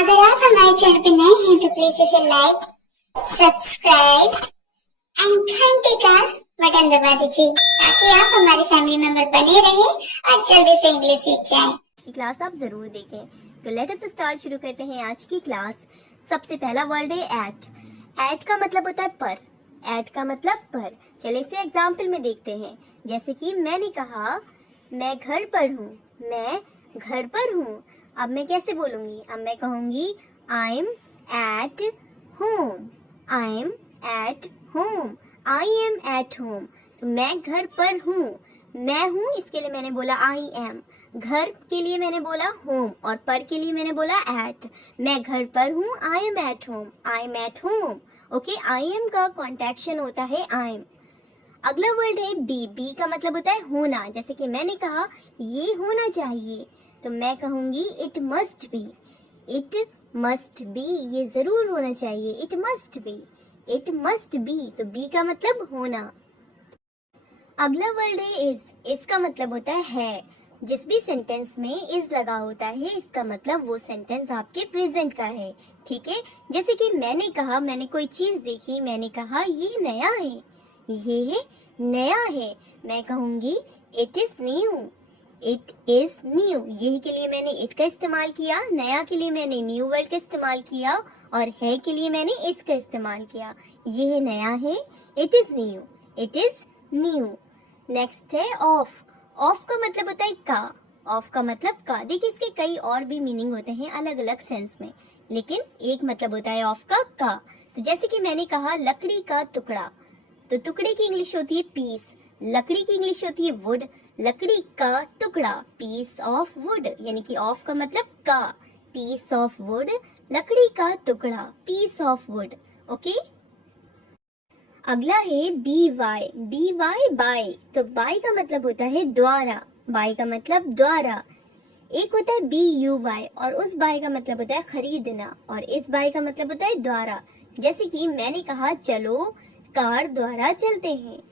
अगर आप हमारे चैनल पे नए हैं तो प्लीज इसे लाइक, सब्सक्राइब एंड घंटी का बटन दबा दीजिए ताकि आप हमारे फैमिली मेंबर बने रहें और जल्दी से इंग्लिश सीख जाएं। की क्लास आप जरूर देखें। तो लेट अस स्टार्ट, शुरू करते हैं आज की क्लास। सबसे पहला वर्ड है एट। एट का मतलब होता है पर। एट का मतलब पर। चलिए इसे एग्जाम्पल में देखते हैं। जैसे कि मैंने कहा मैं घर पर हूँ, मैं घर पर हूँ। अब मैं कैसे बोलूंगी? अब मैं कहूंगी I am at home. I am at home. I am at home. तो मैं घर पर हूँ। मैं हूँ इसके लिए मैंने बोला आई एम। घर के लिए मैंने बोला होम और पर के लिए मैंने बोला एट। मैं घर पर हूँ, I am at home. I am at home. Okay, I am का कॉन्ट्रैक्शन होता है आई एम। अगला वर्ड है बी। बी का मतलब होता है होना। जैसे कि मैंने कहा ये होना चाहिए, तो मैं कहूंगी it must be. It must be, ये जरूर होना चाहिए। It must be. It must be, तो बी का मतलब होना। अगला वर्ड है इज। इज का मतलब होता है। जिस भी सेंटेंस में इज लगा होता है इसका मतलब वो सेंटेंस आपके प्रेजेंट का है। ठीक है, जैसे कि मैंने कहा मैंने कोई चीज देखी, मैंने कहा ये नया है, ये नया है। मैं कहूंगी it is new. It is new. ये के लिए मैंने इट का इस्तेमाल किया, नया के लिए मैंने न्यू वर्ड का इस्तेमाल किया और है के लिए मैंने इस का इस्तेमाल किया। ये नया है, it is new. It is new. Next है ऑफ। ऑफ का मतलब होता है का। ऑफ का मतलब का। देखिए इसके कई और भी मीनिंग होते हैं अलग अलग सेंस में, लेकिन एक मतलब होता है ऑफ का। तो जैसे कि मैंने कहा लकड़ी का टुकड़ा, तो टुकड़े की इंग्लिश होती है पीस। लकड़ी की इंग्लिश होती है वुड। लकड़ी का टुकड़ा, पीस ऑफ वुड, यानी कि ऑफ का मतलब का। पीस ऑफ वुड, लकड़ी का टुकड़ा, पीस ऑफ वुड। ओके, अगला है B Y. B Y by. तो बाय का मतलब होता है द्वारा। बाय का मतलब द्वारा। एक होता है बी यू वाई और उस बाय का मतलब होता है खरीदना और इस बाय का मतलब होता है द्वारा। जैसे कि मैंने कहा चलो कार द्वारा चलते हैं।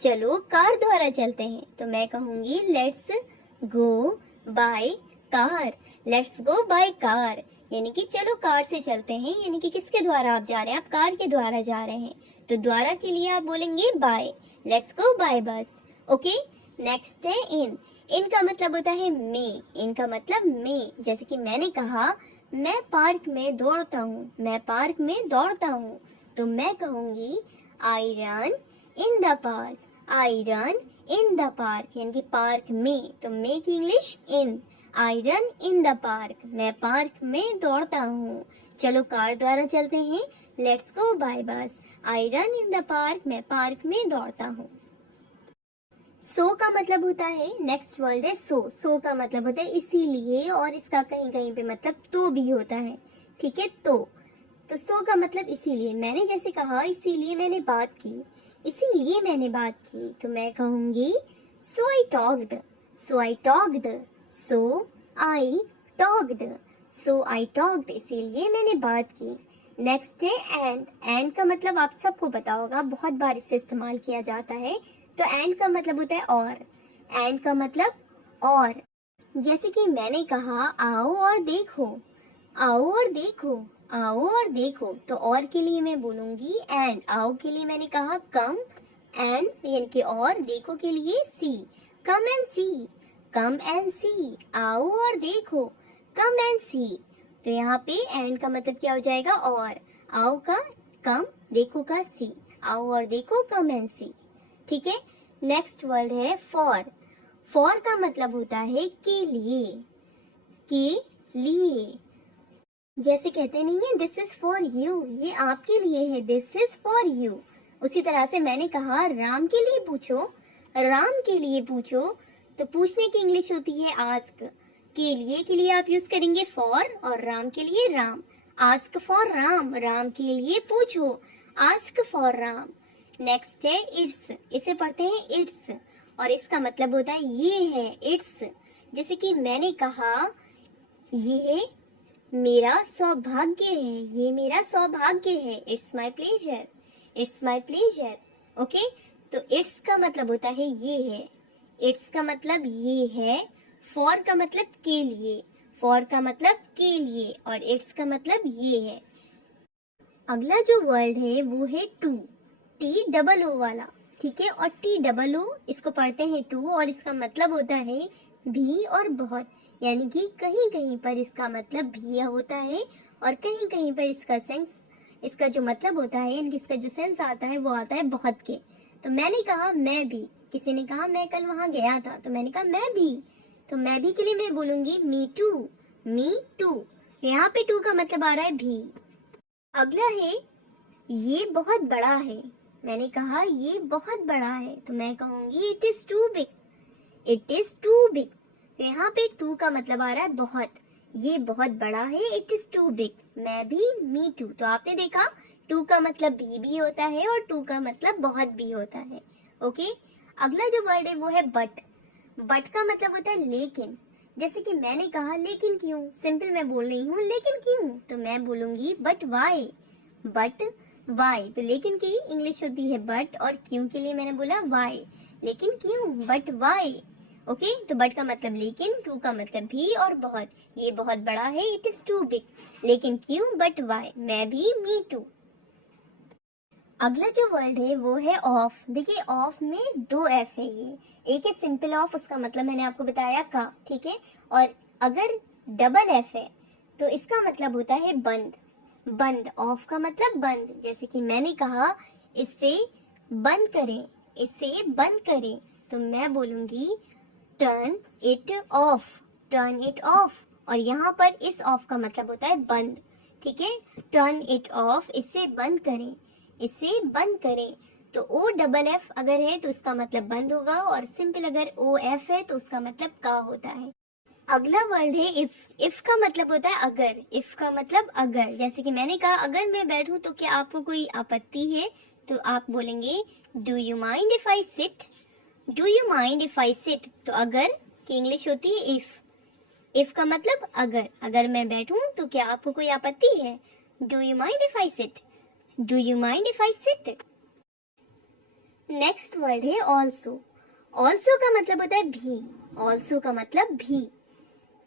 चलो कार द्वारा चलते हैं, तो मैं कहूंगी let's go by car. Let's go by car, यानी कि चलो कार से चलते हैं, यानी कि किसके द्वारा आप जा रहे हैं? आप कार के द्वारा जा रहे हैं, तो द्वारा के लिए आप बोलेंगे बाय। लेट्स गो बाय बस। ओके, नेक्स्ट है इन। इन का मतलब होता है में। इन का मतलब में। जैसे कि मैंने कहा मैं पार्क में दौड़ता हूँ। मैं पार्क में दौड़ता हूँ, तो मैं कहूंगी I run in the park. I run in the park, यानी कि पार्क में, तो में की English in. I run in the park, मैं पार्क में दौड़ता हूँ। चलो कार द्वारा चलते हैं, लेट्स गो बाय बस। I run in the park, मैं पार्क में दौड़ता हूँ। सो का मतलब होता है, नेक्स्ट वर्ड है सो। सो का मतलब होता है इसीलिए और इसका कहीं कहीं पे मतलब तो भी होता है। ठीक है, तो सो का मतलब इसीलिए। मैंने जैसे कहा इसीलिए मैंने बात की, इसीलिए मैंने बात की, तो मैं कहूंगी so I talked. So I talked. So I talked. So I talked, इसीलिए मैंने बात की। नेक्स्ट है एंड। एंड का मतलब आप सबको पता होगा, बहुत बार इससे इस्तेमाल किया जाता है। तो एंड का मतलब होता है और। एंड का मतलब और। जैसे कि मैंने कहा आओ और देखो। आओ और देखो। आओ और देखो, तो और के लिए मैं बोलूंगी एंड। आओ के लिए मैंने कहा कम एंड, यानी कि और। देखो के लिए सी। Come and C. Come and सी। आओ और देखो, कम एंड सी। तो यहाँ पे एंड का मतलब क्या हो जाएगा? और। आओ का कम, देखो का सी। आओ और देखो, कम एंड सी। ठीक है, नेक्स्ट वर्ड है फॉर। फॉर का मतलब होता है के लिए। के लिए। जैसे कहते नहीं है दिस इज फॉर यू, ये आपके लिए है, दिस इज फॉर यू। उसी तरह से मैंने कहा राम के लिए पूछो। राम के लिए पूछो, तो पूछने की इंग्लिश होती है आस्क। के लिए आप यूज करेंगे फॉर और राम के लिए राम। आस्क फॉर राम, राम के लिए पूछो। Ask for Ram. नेक्स्ट है इट्स। इसे पढ़ते हैं इट्स और इसका मतलब होता है ये है, इट्स। जैसे कि मैंने कहा ये मेरा सौभाग्य है, ये मेरा सौभाग्य है। It's my pleasure. It's my pleasure. Okay, तो इट्स का मतलब होता है ये है। इट्स का मतलब ये है। फॉर का मतलब के लिए। फॉर का मतलब के लिए और इट्स का मतलब ये है। अगला जो वर्ड है वो है टू, टी डबल ओ वाला, ठीक है। और टी डबल ओ इसको पढ़ते हैं टू और इसका मतलब होता है भी और बहुत, यानी कि कहीं कहीं पर इसका मतलब भी होता है और कहीं कहीं पर इसका जो मतलब होता है, यानी कि इसका जो सेंस आता है वो आता है बहुत के। तो मैंने कहा मैं भी, किसी ने कहा मैं कल वहां गया था, तो मैंने कहा मैं भी, तो मैं भी के लिए मैं बोलूंगी मी टू, मी टू। यहाँ पे टू का मतलब आ रहा है भी। अगला है ये बहुत बड़ा है, मैंने कहा ये बहुत बड़ा है, तो मैं कहूंगी it is too big, it is too big. तो यहाँ पे टू का मतलब आ रहा है बहुत, ये बहुत बड़ा है, इट इज टू बिग, मैं भी, मी टू। तो आपने देखा टू का मतलब भी होता है और टू का मतलब बहुत भी होता है। ओके, अगला जो वर्ड है वो है बट। बट का मतलब होता है लेकिन, जैसे कि मैंने कहा लेकिन क्यों, सिंपल मैं बोल रही हूँ लेकिन क्यों, तो मैं बोलूंगी बट वाई, बट वाई। तो लेकिन की इंग्लिश होती है बट और क्यों के लिए मैंने बोला वाई, लेकिन क्यों, बट वाई। ओके, तो बट का मतलब लेकिन, टू का मतलब भी और बहुत, ये बहुत बड़ा है, इट इज टू बिग, लेकिन क्यों, बट वाई, मैं भी, मी टू। अगला जो वर्ड है वो है ऑफ। देखिए ऑफ में दो एफ है, ये एक है सिंपल ऑफ, उसका मतलब मैंने आपको बताया का, ठीक है। और अगर डबल एफ है तो इसका मतलब होता है बंद, बंद। ऑफ का मतलब बंद, जैसे कि मैंने कहा इससे बंद करें, इससे बंद करें, तो मैं बोलूंगी turn it of, turn it of. और यहाँ पर इस ऑफ का मतलब होता है बंद, ठीक है। टर्न इट ऑफ, इससे बंद करें, इससे बंद करें। तो ओ डबल एफ अगर है तो इसका मतलब बंद होगा, और सिंपल अगर ओ एफ है तो उसका मतलब का होता है। अगला वर्ड है इफ। इफ का मतलब होता है अगर, इफ का मतलब अगर। जैसे कि मैंने कहा अगर मैं बैठूं तो क्या आपको कोई आपत्ति है, तो आप बोलेंगे do you mind if I sit, do you mind if I sit. तो अगर की इंग्लिश होती है इफ, इफ का मतलब अगर, अगर मैं बैठूं तो क्या आपको कोई आपत्ति है, do you mind if I sit, do you mind if I sit. Next word है ऑल्सो। ऑल्सो का मतलब होता है भी, ऑल्सो का मतलब भी।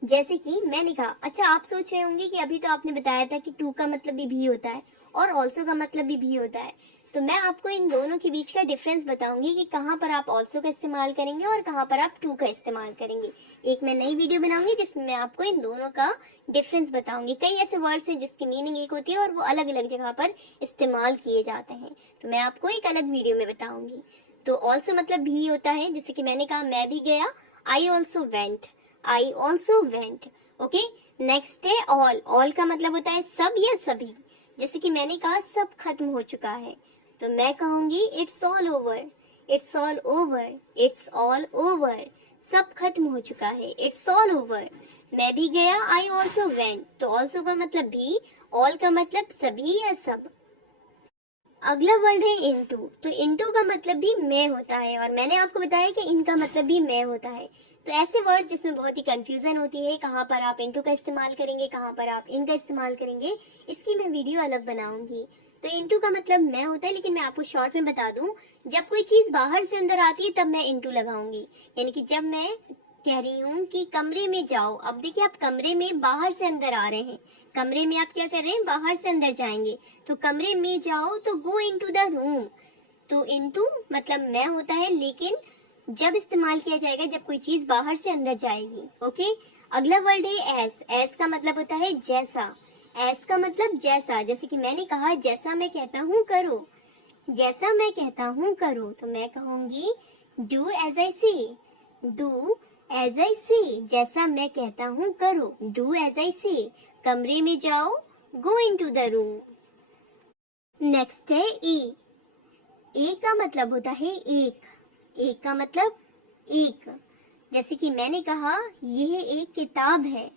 जैसे कि मैंने कहा, अच्छा आप सोच रहे होंगे कि अभी तो आपने बताया था कि टू का मतलब भी होता है और ऑल्सो का मतलब भी होता है, तो मैं आपको इन दोनों के बीच का डिफरेंस बताऊंगी कि कहाँ पर आप ऑल्सो का इस्तेमाल करेंगे और कहाँ पर आप टू का इस्तेमाल करेंगे। एक मैं नई वीडियो बनाऊंगी जिसमें मैं आपको इन दोनों का डिफरेंस बताऊंगी। कई ऐसे वर्ड्स हैं जिसकी मीनिंग एक होती है और वो अलग अलग जगह पर इस्तेमाल किए जाते हैं, तो मैं आपको एक अलग वीडियो में बताऊंगी। तो ऑल्सो मतलब भी होता है, जैसे कि मैंने कहा मैं भी गया, I also went, I also went. Okay, next है ऑल। ऑल का मतलब होता है सब या सभी, जैसे कि मैंने कहा सब खत्म हो चुका है, तो मैं कहूंगी it's all over, it's all over, it's all over. सब खत्म हो चुका है, इट्स ऑल ओवर। मैं भी गया, आई ऑल्सो वेंट। तो ऑल्सो का मतलब भी, ऑल का मतलब सभी या सब। अगला वर्ड है इनटू। तो इनटू का मतलब भी मैं होता है, और मैंने आपको बताया कि इनका मतलब भी मैं होता है। तो ऐसे वर्ड जिसमें बहुत ही कंफ्यूजन होती है, कहाँ पर आप इनटू का इस्तेमाल करेंगे, कहाँ पर आप इनका इस्तेमाल करेंगे, इसकी मैं वीडियो अलग बनाऊंगी। तो इनटू का मतलब मैं होता है, लेकिन मैं आपको शॉर्ट में बता दूं, जब कोई चीज बाहर से अंदर आती है तब मैं इनटू लगाऊंगी। यानी कि जब मैं कह रही हूँ कि कमरे में जाओ, अब देखिए आप कमरे में बाहर से अंदर आ रहे हैं, कमरे में आप क्या कर रहे हैं, बाहर से अंदर जाएंगे, तो कमरे में जाओ तो गो इनटू द रूम। तो इनटू मतलब मैं होता है, लेकिन जब इस्तेमाल किया जाएगा जब कोई चीज बाहर से अंदर जाएगी। ओके, अगला वर्ड है एस। एस का मतलब होता है जैसा, एस का मतलब जैसा। जैसे कि मैंने कहा जैसा मैं कहता हूँ करो, जैसा मैं कहता हूँ करो, तो मैं कहूंगी डू एज आई से, डू एज आई से। जैसा मैं कहता हूँ करो, डू एज आई से। कमरे में जाओ, go into the room. Next है ए। ए का मतलब होता है एक, एक का मतलब एक। जैसे कि मैंने कहा यह एक किताब है,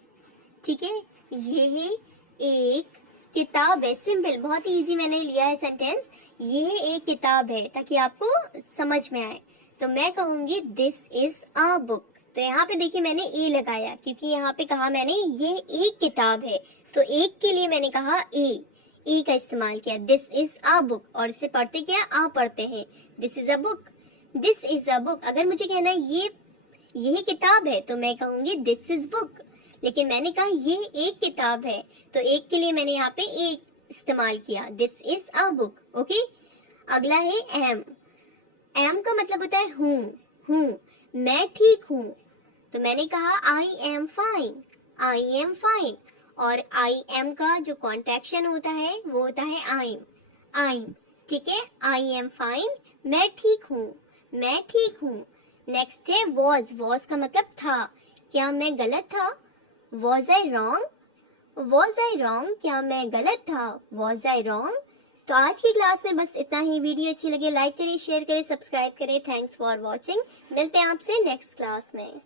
ठीक है, यह एक किताब है। सिंपल, बहुत ही इजी मैंने लिया है सेंटेंस, यह एक किताब है, ताकि आपको समझ में आए। तो मैं कहूंगी दिस इज अ बुक। तो यहाँ पे देखिए मैंने ए लगाया, क्योंकि यहाँ पे कहा मैंने ये एक किताब है, तो एक के लिए मैंने कहा ए का इस्तेमाल किया। दिस इज अ बुक, और इसे पढ़ते क्या, आ पढ़ते हैं, this is a book, this is a book. अगर मुझे कहना है ये किताब है, तो मैं कहूंगी दिस इज बुक। लेकिन मैंने कहा ये एक किताब है, तो एक के लिए मैंने यहाँ पे एक इस्तेमाल किया, this is a book. Okay, अगला है एम। एम का मतलब होता है हूँ, मैं ठीक हूँ, तो मैंने कहा I am fine, I am fine. और आई एम का जो कॉन्ट्रैक्शन होता है वो होता है आईम, ठीक है। आई एम फाइन, मैं ठीक हूँ, मैं ठीक हूँ। नेक्स्ट है वॉज का मतलब था, क्या मैं गलत था, वॉज आई रॉन्ग, क्या मैं गलत था, वॉज आई रॉन्ग। तो आज की क्लास में बस इतना ही। वीडियो अच्छी लगे लाइक करें, शेयर करें, सब्सक्राइब करें। Thanks for watching. मिलते हैं आपसे नेक्स्ट क्लास में।